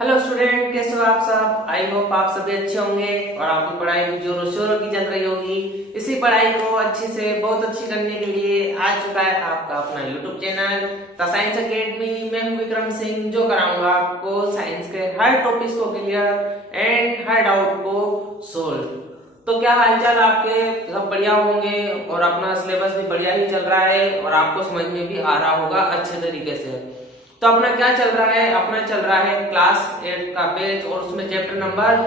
Hello student, कैसे हो आप सब। आई होप आप सभी अच्छे होंगे और आपकी पढ़ाई भी जोरों शोरों की चल रही होगी। इसी पढ़ाई को अच्छे से बहुत अच्छी करने के लिए आ चुका है आपका अपना YouTube channel the science academy. मैं हूं विक्रम सिंह, जो कराऊंगा आपको साइंस के हर टॉपिक्स को क्लियर एंड हर डाउट को सोल्व। तो क्या हालचाल आपके, सब बढ़िया होंगे और अपना सिलेबस भी बढ़िया ही चल रहा है और आपको समझ में भी आ रहा होगा अच्छे तरीके से। तो अपना क्या चल रहा है, अपना चल रहा है क्लास 8 का पेज और उसमें चैप्टर नंबर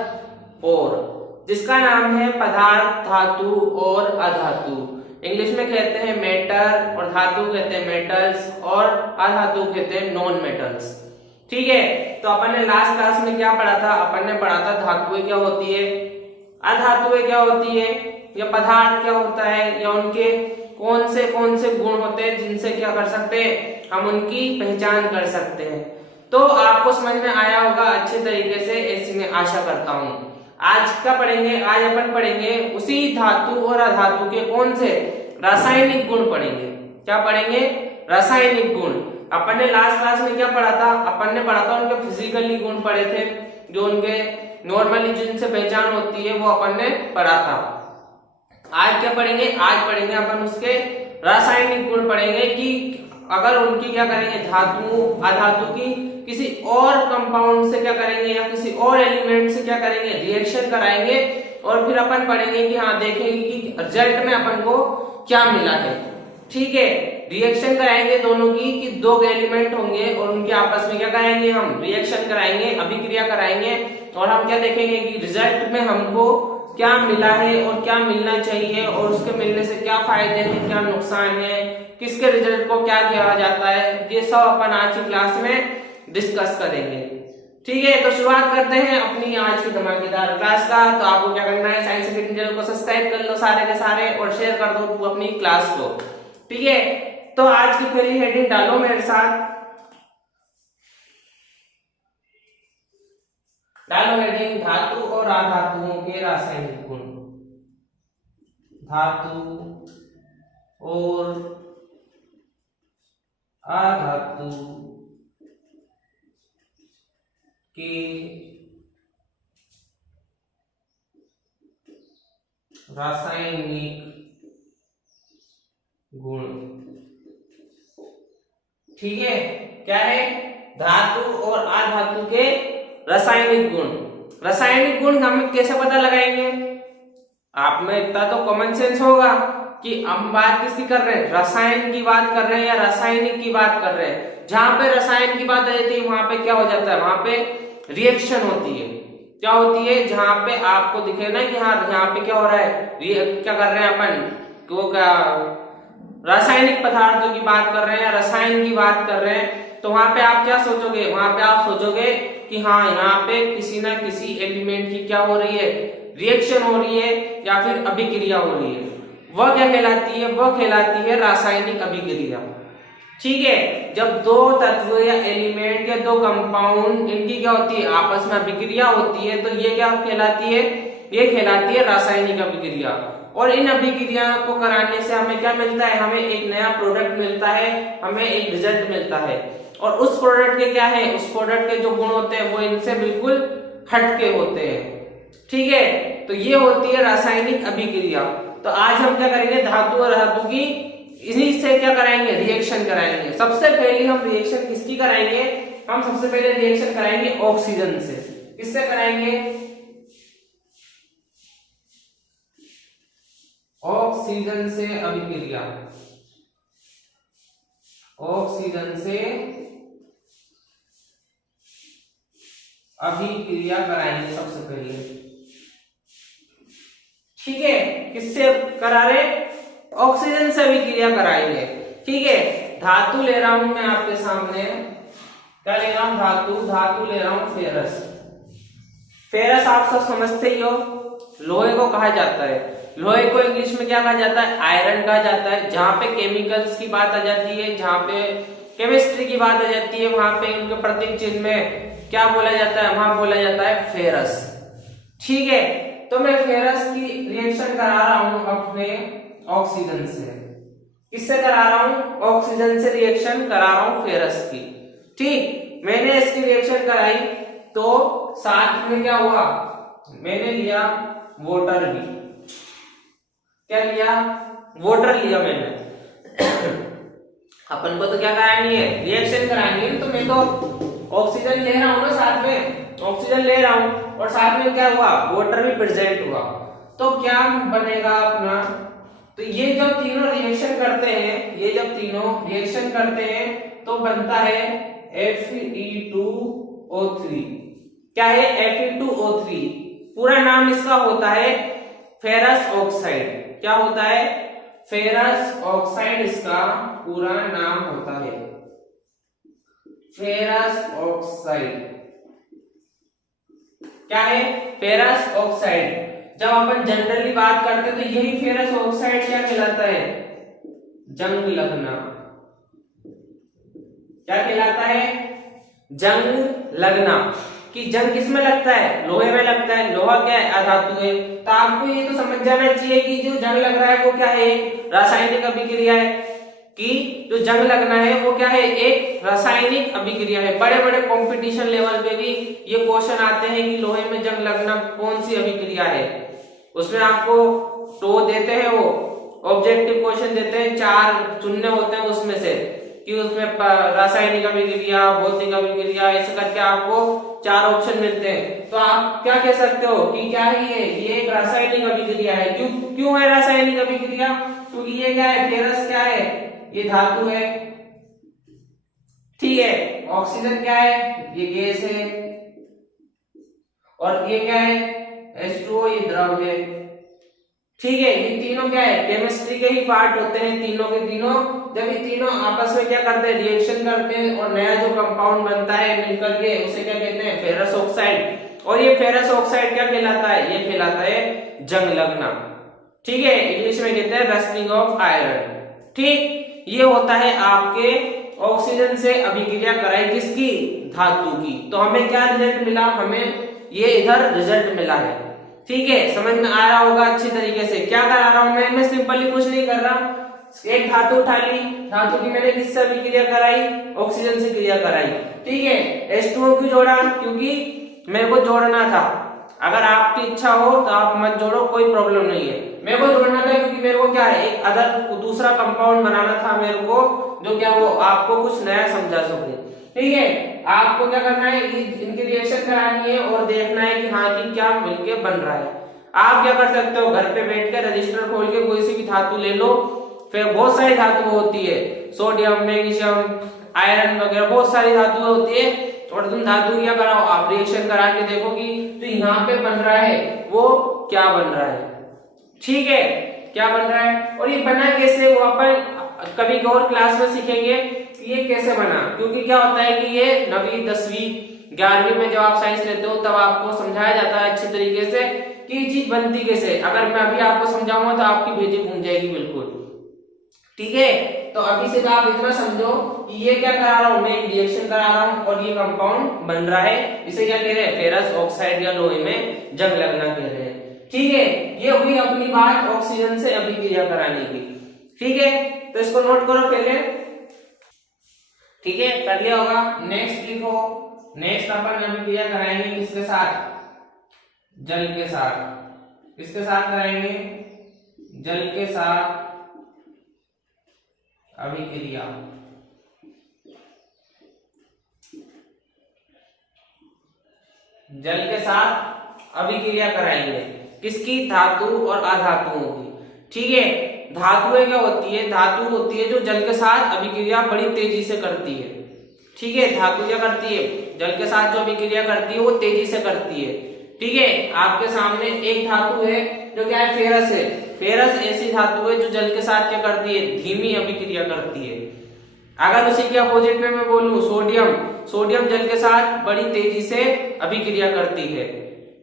4 जिसका नाम है पदार्थ, धातु और अधातु। इंग्लिश में कहते हैं मेटर और धातु कहते हैं मेटल्स और अधातु कहते हैं नॉन मेटल्स। ठीक है, तो अपन ने लास्ट क्लास में क्या पढ़ा था, अपन ने पढ़ा था धातुएं क्या होती है, अधातुएं क्या होती है, या पदार्थ क्या होता है, या उनके कौन से गुण होते हैं जिनसे क्या कर सकते हैं, हम उनकी पहचान कर सकते हैं। तो आपको समझ में आया होगा अच्छे तरीके से, ऐसी मैं आशा करता हूं। आज क्या पढ़ेंगे, आज अपन पढ़ेंगे उसी धातु और अधातु के कौन से रासायनिक गुण पढ़ेंगे। क्या पढ़ेंगे, रासायनिक गुण। अपन ने लास्ट क्लास में क्या पढ़ा था, अपन ने पढ़ा था उनके फिजिकली गुण पढ़े थे, जो उनके नॉर्मली जिनसे पहचान होती है वो अपन ने पढ़ा था। आज क्या पढ़ेंगे, आज पढ़ेंगे अपन उसके रासायनिक गुण पढ़ेंगे कि अगर उनकी क्या करेंगे, धातु अधातु की किसी और कंपाउंड से क्या करेंगे या किसी और एलिमेंट से क्या करेंगे, रिएक्शन कराएंगे और फिर अपन पढ़ेंगे कि हाँ देखेंगे कि रिजल्ट में अपन को क्या मिला है। ठीक है, रिएक्शन कराएंगे दोनों की कि दो एलिमेंट होंगे और उनके आपस में क्या कराएंगे, हम रिएक्शन कराएंगे, अभिक्रिया कराएंगे और हम क्या देखेंगे कि रिजल्ट में हमको क्या मिला है और क्या मिलना चाहिए और उसके मिलने से क्या फायदे हैं, क्या नुकसान है, किसके रिजल्ट को क्या कहा जाता है, ये सब अपन आज की क्लास में डिस्कस करेंगे। ठीक है, तो शुरुआत करते हैं अपनी आज की धमाकेदार क्लास का। तो आपको क्या करना है, साइंस एकेडमी चैनल को सब्सक्राइब कर लो सारे के सारे और शेयर कर दो तू अपनी क्लास को। ठीक है, तो आज की पहली हेडिंग डालो मेरे साथ, डालो हेडिंग धातु और अधातुओं के रासायनिक गुण। धातु और अधातु के रासायनिक गुण। ठीक है, क्या है, धातु और अधातु के रासायनिक गुण। रासायनिक गुण हम कैसे पता लगाएंगे, आप में इतना तो कॉमन सेंस होगा कि हम बात किसकी कर रहे हैं, रसायन की बात कर रहे हैं या रासायनिक की बात कर रहे हैं। जहां पे रसायन की बात आ जाती है वहां पे क्या हो जाता है, वहां पे रिएक्शन होती है। क्या होती है, जहां पे आपको दिखे ना कि हाँ यहाँ पे क्या हो रहा है, क्या कर रहे हैं अपन, वो क्या रासायनिक पदार्थों की बात कर रहे हैं या रसायन की बात कर रहे हैं, तो वहां पे आप क्या सोचोगे, वहां पे आप सोचोगे कि हाँ यहाँ पे किसी ना किसी एलिमेंट की क्या हो रही है, रिएक्शन हो रही है या फिर अभिक्रिया हो रही है। वह क्या कहलाती है, वह कहलाती है रासायनिक अभिक्रिया। ठीक है, जब दो तत्व या एलिमेंट या दो कंपाउंड इनकी क्या होती है, आपस में अभिक्रिया होती है, तो ये क्या कहलाती है, ये कहलाती है रासायनिक अभिक्रिया। और इन अभिक्रिया को कराने से हमें क्या मिलता है, हमें एक नया प्रोडक्ट मिलता है, हमें एक रिजल्ट मिलता है। और उस प्रोडक्ट के क्या है, उस प्रोडक्ट के जो गुण होते हैं वो इनसे बिल्कुल हटके होते हैं। ठीक है, तो ये होती है रासायनिक अभिक्रिया। तो आज हम क्या करेंगे, धातु और धातु की इन्हीं से क्या कराएंगे, रिएक्शन कराएंगे। सबसे पहले हम रिएक्शन किसकी कराएंगे, हम सबसे पहले रिएक्शन कराएंगे ऑक्सीजन से। किससे कराएंगे, ऑक्सीजन से अभिक्रिया, ऑक्सीजन से अभिक्रिया कराएंगे सबसे पहले। ठीक है, किससे करा रहे, ऑक्सीजन से अभिक्रिया कराएंगे। ठीक है, धातु ले रहा हूं मैं आपके सामने, क्या ले रहा हूं, धातु ले रहा हूं फेरस। फेरस आप सब समझते ही हो, लोहे को कहा जाता है। लोहे को इंग्लिश में क्या कहा जाता है, आयरन कहा जाता है। जहां पे केमिकल्स की बात आ जाती है, जहां पे केमिस्ट्री की बात आ जाती है, वहां पे उनके प्रतीक चिन्ह में क्या बोला जाता है, वहां बोला जाता है फेरस। ठीक है, तो मैं फेरस की रिएक्शन करा रहा हूं अपने ऑक्सीजन से। किससे करा रहा हूं, ऑक्सीजन से रिएक्शन करा रहा हूं फेरस की। ठीक, मैंने इसकी रिएक्शन कराई तो साथ में क्या हुआ, मैंने लिया वाटर भी। क्या लिया, वाटर लिया मैंने। अपन को तो क्या करानी है, रिएक्शन करानी है। तो मैं तो ऑक्सीजन ले रहा हूं ना, साथ में ऑक्सीजन ले रहा हूं और साथ में क्या हुआ, वाटर भी प्रेजेंट हुआ। तो क्या बनेगा अपना, तो ये जब तीनों रिएक्शन करते हैं, ये जब तीनों रिएक्शन करते हैं तो बनता है Fe2O3। क्या है, Fe2O3। पूरा नाम इसका होता है फेरस ऑक्साइड। क्या होता है, फेरस ऑक्साइड इसका पूरा नाम होता है, फेरस ऑक्साइड। क्या है, फेरस ऑक्साइड। जब अपन जनरली बात करते हैं तो यही फेरस ऑक्साइड क्या कहलाता है, जंग लगना। क्या कहलाता है, जंग लगना। कि जंग किसमें लगता है, लोहे में लगता है। लोहा क्या है, अधातु है। तो आपको ये तो समझ जाना चाहिए कि जो जंग लग रहा है वो क्या है, रासायनिक अभिक्रिया है। कि जो जंग लगना है वो क्या है, एक रासायनिक अभिक्रिया है। बड़े बड़े कंपटीशन लेवल पे भी ये क्वेश्चन आते हैं कि लोहे में जंग लगना कौन सी अभिक्रिया है। उसमें आपको तो देते हैं, वो ऑब्जेक्टिव क्वेश्चन देते हैं, 4 चुनने होते हैं उसमें से कि उसमें रासायनिक अभिक्रिया, भौतिक अभिक्रिया, ऐसे करके आपको 4 ऑप्शन मिलते हैं। तो आप क्या कह सकते हो कि क्या है ये एक रासायनिक अभिक्रिया है। क्यों है रासायनिक अभिक्रिया, क्योंकि ये क्या है, फेरस क्या है, ये धातु है। ठीक है, ऑक्सीजन क्या है, ये गैस है, और ये क्या है, H2O, ये द्रव है। ठीक है, ये तीनों क्या है, केमिस्ट्री के ही पार्ट होते हैं तीनों के तीनों। जब ये तीनों आपस में क्या करते हैं, रिएक्शन करते हैं और नया जो कंपाउंड बनता है मिलकर के, उसे क्या कहते हैं, फेरस ऑक्साइड। और ये फेरस ऑक्साइड क्या कहलाता है, ये कहलाता है जंग लगना। ठीक है, इंग्लिश में कहते हैं रस्टिंग ऑफ आयरन। ठीक, ये होता है आपके ऑक्सीजन से अभिक्रिया कराई किसकी, धातु की। तो हमें क्या रिजल्ट मिला, हमें ये इधर रिजल्ट मिला है। ठीक है, समझ में आ रहा होगा अच्छी तरीके से। क्या करा रहा हूं मैं सिंपली कुछ नहीं कर रहा। एक धातु उठा ली, धातु की मैंने किससे अभिक्रिया कराई, ऑक्सीजन से क्रिया कराई। ठीक है, H2O क्यों जोड़ा, क्योंकि मेरे को जोड़ना था। अगर आपकी इच्छा हो तो आप मत जोड़ो, कोई प्रॉब्लम नहीं है। मेरे को जोड़ना था क्योंकि मेरे को क्या है, एक अदर दूसरा कंपाउंड बनाना था मेरे को, जो क्या वो आपको कुछ नया समझा सकूं। ठीक है, आपको क्या करना है, इनकी रिएक्शन करानी है और देखना है कि हाँ कि क्या मिलके बन रहा है। आप क्या कर सकते हो, घर पे बैठ के रजिस्टर खोल के कोई सी भी धातु ले लो। फिर बहुत सारी धातु होती है, सोडियम, मैग्नीशियम, आयरन वगैरह बहुत सारी धातुएं होती है। और तुम धातु क्या कराओ, आप रिएक्शन करा के देखो कि तो यहाँ पे बन रहा है वो क्या बन रहा है। ठीक है, क्या बन रहा है और ये बना कैसे, वो अपन कभी और क्लास में सीखेंगे कि ये कैसे बना। क्योंकि क्या होता है कि ये 9वीं 10वीं 11वीं में जब आप साइंस लेते हो तब आपको समझाया जाता है अच्छी तरीके से कि ये चीज बनती कैसे। अगर मैं अभी आपको समझाऊंगा तो आपकी भेजी घूम जाएगी बिल्कुल। ठीक है, तो अभी से आप इतना समझो कि ये क्या करा रहा हूं, मैं एक रिएक्शन करा रहा हूं और ये कंपाउंड बन रहा है। इसे क्या कह रहे हैं, फेरस ऑक्साइड या लोहे में जंग लगना कह रहे हैं। ठीक है, ये हुई अपनी बात ऑक्सीजन से अभिक्रिया कराने की। ठीक है, तो इसको नोट करो पहले। ठीक है, कर लिया होगा। नेक्स्ट लिखो, नेक्स्ट अपन अभिक्रिया कराएंगे किसके साथ, जल के साथ। किसके साथ कराएंगे, जल के साथ अभिक्रिया। जल के साथ अभिक्रिया कराएंगे किसकी, धातु और अधातुओं की। ठीक है, धातुएं क्या होती है, धातु होती है जो जल के साथ अभिक्रिया बड़ी तेजी से करती है। ठीक है, धातु क्या करती है, जल के साथ जो अभिक्रिया करती है वो तेजी से करती है। ठीक है, आपके सामने एक धातु है जो क्या है, फेरस है। फेरस ऐसी धातु है जो जल के साथ क्या करती है, धीमी अभिक्रिया करती है। अगर उसी के अपोजिट में मैं बोलूं सोडियम, सोडियम जल के साथ बड़ी तेजी से अभिक्रिया करती है।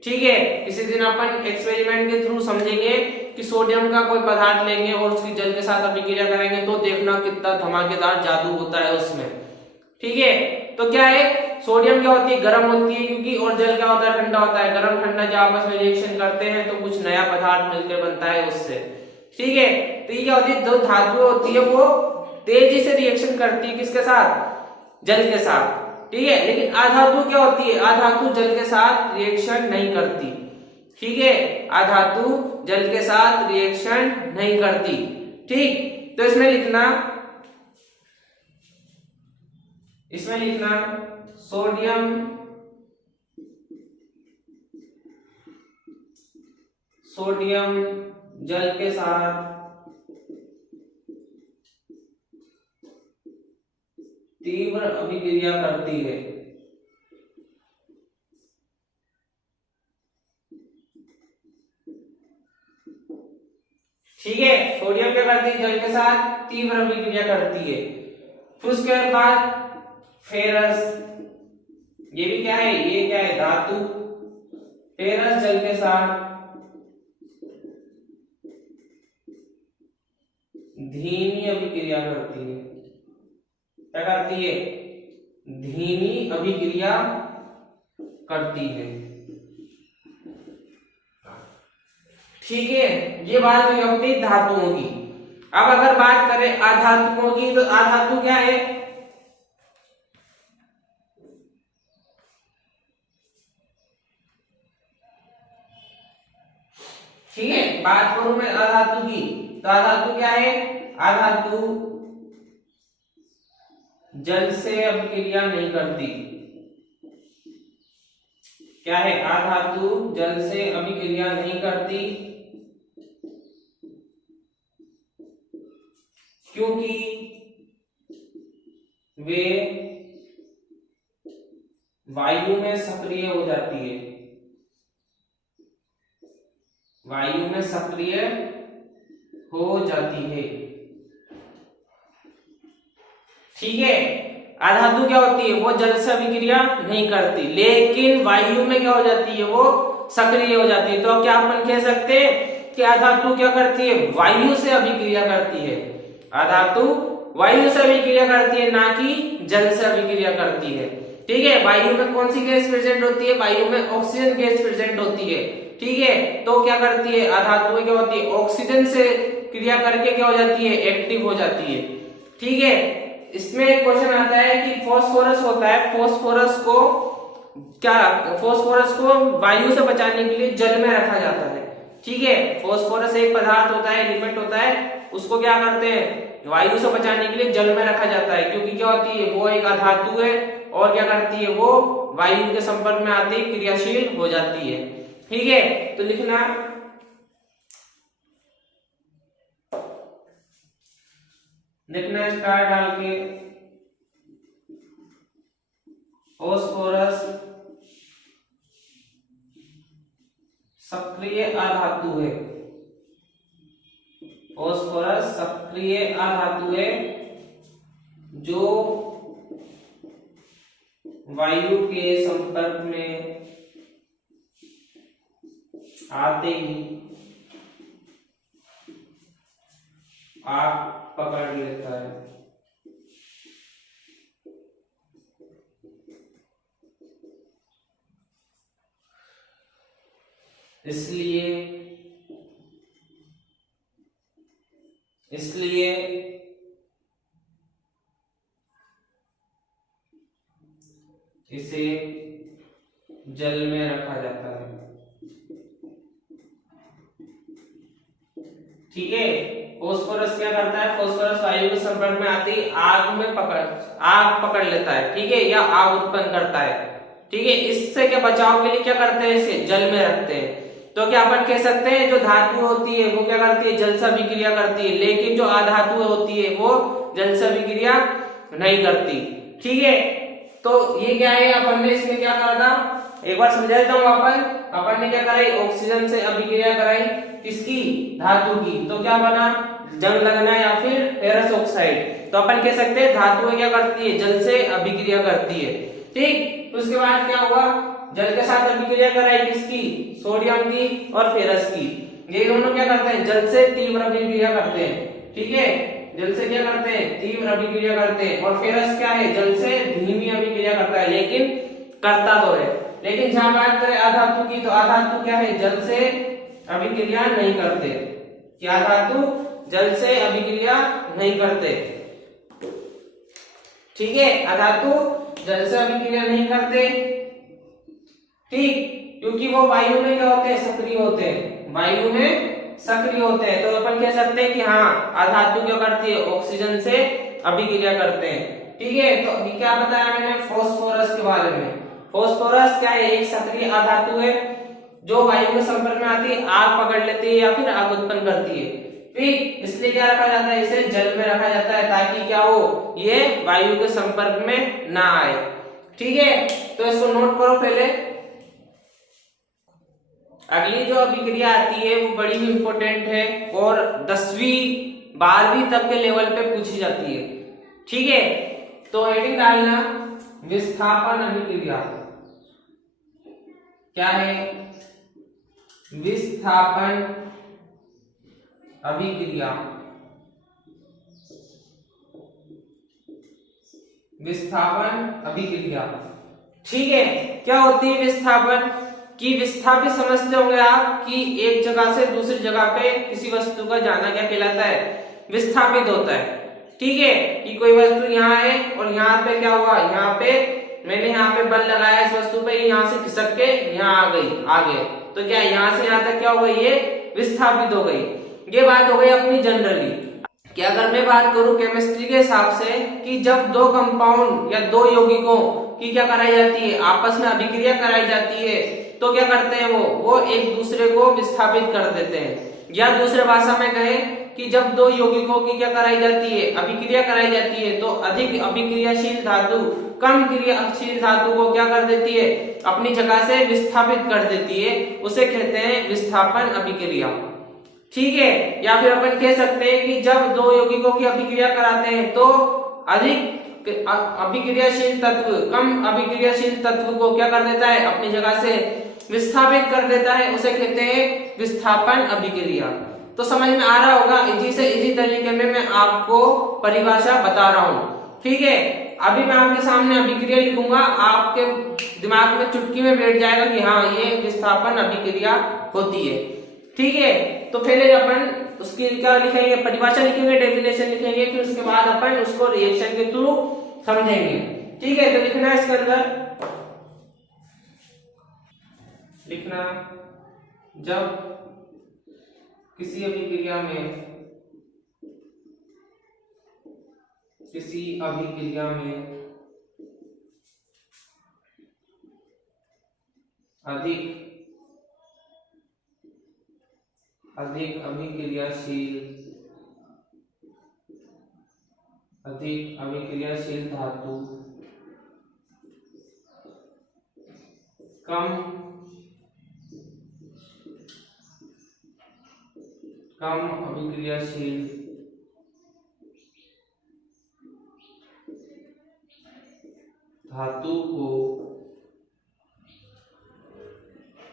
ठीक है, किसी दिन अपन एक्सपेरिमेंट के थ्रू समझेंगे कि सोडियम का कोई पदार्थ लेंगे और उसकी जल के साथ अभिक्रिया करेंगे तो देखना कितना धमाकेदार जादू होता है उसमें। ठीक है, तो क्या है, सोडियम क्या होती है, गर्म होती है क्योंकि, और जल क्या होता है, ठंडा होता है। गर्म ठंडा जब आपस में रिएक्शन करते हैं तो कुछ नया पदार्थ मिलकर बनता है उससे। ठीक है, तो ये क्या होती है, दो धातुएं होती है वो तेजी से रिएक्शन करती है किसके साथ, जल के साथ। ठीक है। लेकिन अधातु क्या होती है, अधातु जल के साथ रिएक्शन नहीं करती, ठीक है, अधातु जल के साथ रिएक्शन नहीं करती, ठीक। तो इसमें लिखना सोडियम जल के साथ तीव्र अभिक्रिया करती है, ठीक है। सोडियम क्या करती है, जल के साथ तीव्र अभिक्रिया करती है। फिर उसके बाद फेरस, ये भी क्या है, ये क्या है, धातु। फेरस जल के साथ धीमी अभिक्रिया करती है, क्या करती है, धीमी अभिक्रिया करती है, ठीक है। ये बात हुई अपनी धातुओं की। अब अगर बात करें अधातुओं की, तो अधातु क्या है, ठीक है। बात करूं मैं अधातु की, तो अधातु क्या है, अधातु जल से अभिक्रिया नहीं करती, क्या है, अधातु जल से अभिक्रिया नहीं करती, क्योंकि वे वायु में सक्रिय हो जाती है, वायु में सक्रिय हो जाती है, ठीक है। अधातु क्या होती है, वो जल से अभिक्रिया नहीं करती, लेकिन वायु में क्या हो जाती है, वो सक्रिय हो जाती है। तो क्या अपन कह सकते हैं कि अधातु क्या करती है, वायु से अभिक्रिया करती है, अधातु वायु से अभिक्रिया करती है, ना कि जल से अभिक्रिया करती है, ठीक है। वायु में कौन सी गैस प्रेजेंट होती है, वायु में ऑक्सीजन गैस प्रेजेंट होती है, ठीक है। तो क्या करती है, अधातु क्या होती है, ऑक्सीजन से क्रिया करके क्या हो जाती है, एक्टिव हो जाती है, ठीक है। इसमें एक क्वेश्चन आता है कि फास्फोरस होता है, फास्फोरस को वायु से बचाने के लिए जल में रखा जाता है, ठीक है। फास्फोरस एक पदार्थ होता है, एलिमेंट होता है, उसको क्या करते हैं, वायु से बचाने के लिए जल में रखा जाता है, क्योंकि क्या होती है, वो एक अधातु है और क्या करती है, वो वायु के संपर्क में आते ही क्रियाशील हो जाती है, ठीक है। तो लिखना स्टार डाल के, फास्फोरस सक्रिय अधातु है, फास्फोरस सक्रिय अधातु है, जो वायु के संपर्क में आते ही आग पकड़ लेता है, इसलिए इसे जल में रखा जाता है, ठीक है। फास्फोरस क्या करता है, फास्फोरस वायु के संपर्क में आते ही आग पकड़ लेता है, ठीक है, या आग उत्पन्न करता है, ठीक है। इससे क्या बचाव के लिए क्या करते हैं, इसे जल में रखते हैं। तो क्या अपन कह सकते हैं, जो धातु होती है वो क्या करती है, जल से अभिक्रिया करती है, लेकिन जो अधातु होती है वो जल से अभिक्रिया नहीं करती, ठीक है। तो ये क्या है, अपन ने इसमें क्या करा था, एक बार समझा देता हूँ। अपन ने क्या कराई, ऑक्सीजन से अभिक्रिया कराई, किसकी, धातु की। तो क्या बना, जंग लगना या फिर फेरस ऑक्साइड। तो अपन कह सकते हैं धातु क्या करती है, जल से अभिक्रिया करती है, ठीक। तो उसके बाद क्या हुआ, जल के साथ अभिक्रिया कराई, किसकी, सोडियम की और फेरस की। ये दोनों क्या करते हैं, जल से तीव्र अभिक्रिया करते हैं, ठीक है, जल से क्या करते हैं, तीव्र अभिक्रिया करते हैं। और फेरस क्या है, जल से धीमी अभिक्रिया करता है, लेकिन करता तो है। लेकिन जहां बात करें अधातु की, तो अधातु क्या है, जल से अभिक्रिया नहीं करते, क्या धातु जल से अभिक्रिया नहीं करते, ठीक है, अधातु जल से अभिक्रिया नहीं करते, ठीक, क्योंकि वो वायु में क्या होते हैं, सक्रिय होते हैं, वायु में सक्रिय होते हैं। तो अपन कह सकते हैं कि हाँ अधातु क्या करती है, ऑक्सीजन से अभिक्रिया करते हैं। ठीक है, तो अभी क्या बताया मैंने फास्फोरस के बारे में। फास्फोरस क्या है, एक सक्रिय अधातु है जो वायु के संपर्क में आती है, आग पकड़ लेती है या फिर आग उत्पन्न करती है। ठीक, इसलिए क्या रखा जाता है, इसे जल में रखा जाता है ताकि क्या हो, ये वायु के संपर्क में ना आए। ठीक है, तो इसको नोट करो पहले। अगली जो अभिक्रिया आती है वो बड़ी ही इंपॉर्टेंट है और 10वीं 12वीं तक के लेवल पे पूछी जाती है। ठीक है, तो हेडिंग डालना विस्थापन अभिक्रिया। क्या है, विस्थापन अभिक्रिया। विस्थापन अभिक्रिया, ठीक है। क्या होती है विस्थापन की, विस्थापित समझते होंगे आप कि एक जगह से दूसरी जगह पे किसी वस्तु का जाना क्या कहलाता है, विस्थापित होता है। ठीक है, कि कोई वस्तु यहाँ है और यहाँ पे क्या हुआ, यहाँ पे मैंने यहाँ पे बल लगाया इस वस्तु पे, यहाँ से खिसक के यहाँ आ गई आगे, तो क्या यहाँ से यहाँ तक क्या हो गई, ये विस्थापित हो गई। ये बात हो गई अपनी जनरली। कि अगर मैं बात करूं केमिस्ट्री के हिसाब से कि जब दो कंपाउंड या दो यौगिकों की क्या कराई जाती है, आपस में अभिक्रिया कराई जाती है, तो क्या करते हैं वो एक दूसरे को विस्थापित कर देते हैं। या दूसरे भाषा में कहें कि जब दो यौगिकों की क्या कराई जाती है, अभिक्रिया कराई जाती है, तो अधिक अभिक्रियाशील धातु कम क्रियाशील धातु को क्या कर देती है, अपनी जगह से विस्थापित कर देती है, उसे कहते हैं विस्थापन अभिक्रिया। ठीक है, या फिर अपन कह सकते हैं कि जब दो यौगिकों की अभिक्रिया कराते हैं तो अधिक अभिक्रियाशील तत्व कम अभिक्रियाशील तत्व को क्या कर देता है, अपनी जगह से विस्थापित कर देता है, उसे कहते हैं विस्थापन अभिक्रिया। तो समझ में आ रहा होगा, इजी से इजी तरीके में मैं आपको परिभाषा बता रहा हूँ। ठीक है, अभी मैं आपके सामने अभिक्रिया लिखूंगा, आपके दिमाग में चुटकी में बैठ जाएगा कि हाँ ये विस्थापन अभिक्रिया होती है। ठीक है, तो पहले अपन उसकी क्या लिखेंगे, परिभाषा लिखेंगे, डेफिनेशन लिखेंगे, फिर उसके बाद अपन उसको रिएक्शन के थ्रू समझेंगे। ठीक है, तो लिखना है इसके अंदर, लिखना जब किसी अभिक्रिया में अधिक अभिक्रियाशील धातु कम अभिक्रियाशील धातु को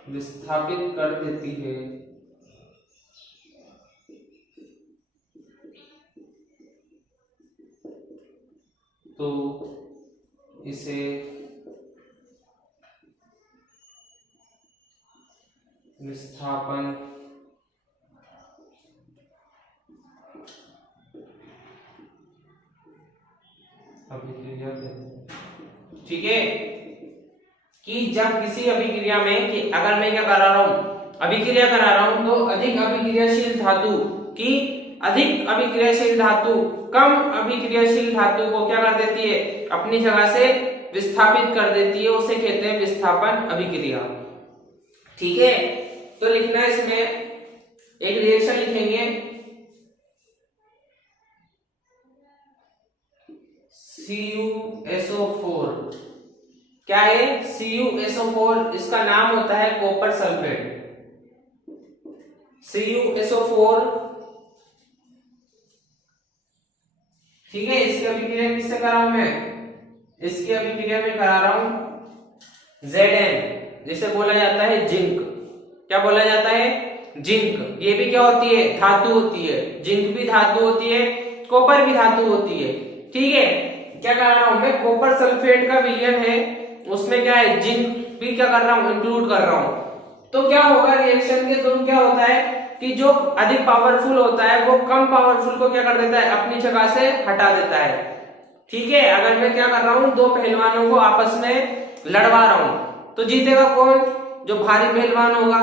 विस्थापित कर देती है, तो इसे विस्थापन अभिक्रिया कहते हैं। ठीक है, कि जब किसी अभिक्रिया में, कि अगर मैं क्या करा रहा हूं, अभिक्रिया करा रहा हूं, तो अधिक अभिक्रियाशील धातु कम अभिक्रियाशील धातु को क्या कर देती है, अपनी जगह से विस्थापित कर देती है, उसे कहते हैं विस्थापन अभिक्रिया। ठीक है, तो लिखना है इसमें एक रिएक्शन लिखेंगे, CuSO4। क्या है, CuSO4, इसका नाम होता है कॉपर सल्फेट। CuSO4, ठीक है, इसकी अभिक्रिया किससे करा हूं मैं, इसकी अभिक्रिया में करा रहा हूं Zn, जिसे बोला जाता है जिंक। क्या बोला जाता है, जिंक। ये भी क्या होती है, धातु होती है, जिंक भी धातु होती है, कॉपर भी धातु होती है। ठीक है, क्या कर रहा हूं मैं, कॉपर सल्फेट का विलयन है, उसमें क्या है, जिंक भी क्या कर रहा हूं, इंक्लूड कर रहा हूं। तो क्या होगा, रिएक्शन के थ्रू क्या होता है कि जो अधिक पावरफुल होता है वो कम पावरफुल को क्या कर देता है, अपनी जगह से हटा देता है। ठीक है, अगर मैं क्या कर रहा हूं, दो पहलवानों को आपस में लड़वा रहा हूं तो जीतेगा कौन? जो भारी पहलवान होगा।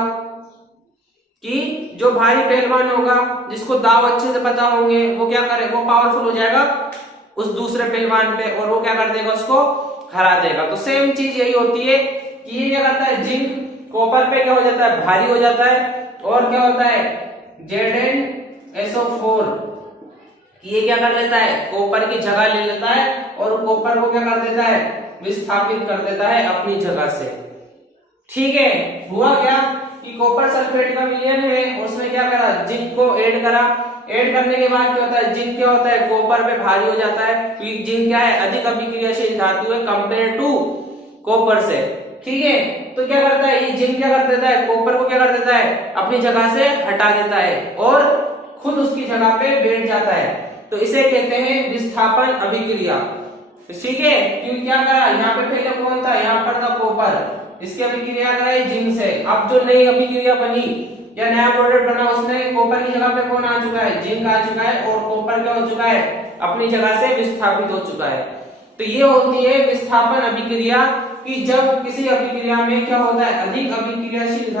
कि जो भारी पहलवान होगा जिसको दाव अच्छे से पता होंगे वो क्या करे, वो पावरफुल हो जाएगा उस दूसरे पहलवान पे और वो क्या कर देगा, उसको हरा देगा। तो सेम चीज यही होती है कि ये क्या करता है, जिंक कॉपर पे क्या हो जाता है, भारी हो जाता है और क्या होता है ZnSO4 ये क्या कर लेता है, कॉपर की जगह ले लेता है और कॉपर को क्या कर देता है, विस्थापित कर देता है अपनी जगह से। ठीक है, हुआ क्या कि कॉपर सल्फेट का विलयन है, उसमें क्या करा, जिंक को ऐड करा। ऐड करने के बाद क्या होता है, जिंक क्या होता है, कॉपर पे भारी हो जाता है। जिंक क्या है, अधिक अभिक्रियाशील धातु है कंपेयर टू कॉपर से। ठीक है, तो क्या करता है ये जिंक, क्या कर देता है, कॉपर को क्या कर देता है, अपनी जगह से हटा देता है और खुद उसकी जगह पे बैठ जाता है। तो इसे कहते हैं विस्थापन अभिक्रिया। ठीक है, क्योंकि क्या करा, यहाँ पे पहले कौन था, यहाँ पर था कॉपर, इसकी अभिक्रिया कराई जिंक से। अब जो नई अभिक्रिया बनी या नया प्रोडक्ट बना उसमें कॉपर की जगह पे कौन आ चुका है, जिंक आ चुका है और कॉपर क्या हो चुका है, अपनी जगह से विस्थापित हो चुका है। तो ये होती है विस्थापन अभिक्रिया कि जब किसी अभिक्रिया में क्या होता है, अधिक अभिक्रियाशील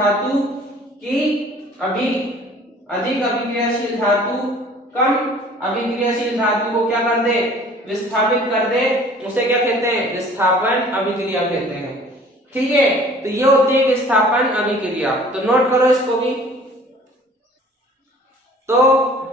धातु कम अभिक्रियाशील धातु को क्या कर दे, विस्थापित कर दे, उसे क्या कहते हैं, विस्थापन अभिक्रिया कहते हैं। ठीक है, तो ये होती है विस्थापन अभिक्रिया। तो नोट करो इसको भी। तो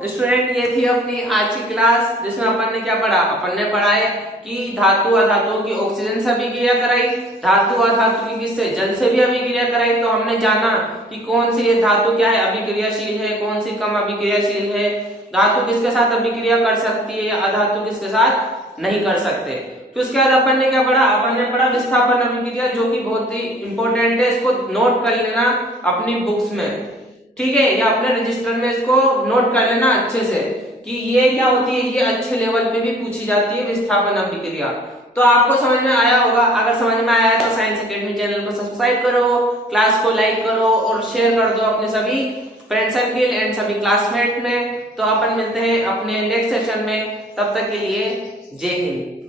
स्टूडेंट ये थी अपनी आज की क्लास जिसमें अपन ने क्या पढ़ा, अपन ने पढ़ा है कि धातु अधातुओं की ऑक्सीजन से अभिक्रिया कराई, धातु अधातु की किससे, जल से भी अभिक्रिया कराई। तो हमने जाना कि कौन सी ये धातु क्या है, अभिक्रियाशील है, कौन सी कम अभिक्रियाशील है, धातु किसके साथ अभिक्रिया कर सकती है या अधातु किसके साथ नहीं कर सकते। तो उसके बाद अपन ने क्या पढ़ा, अपन ने पढ़ा विस्थापन अभिक्रिया, जो कि बहुत ही इंपॉर्टेंट है, इसको नोट कर लेना अपनी बुक्स में। ठीक है, या अपने रजिस्टर में इसको नोट कर लेना अच्छे से कि ये क्या होती है, ये अच्छे लेवल पे भी पूछी जाती है विस्थापन अभिक्रिया। तो आपको समझ में आया होगा, अगर समझ में आया है तो साइंस एकेडमी चैनल को सब्सक्राइब करो, क्लास को लाइक करो और शेयर कर दो अपने सभी फ्रेंड सर्किल एंड सभी क्लासमेट में। तो अपन मिलते हैं अपने नेक्स्ट सेशन में, तब तक के लिए जय हिंद।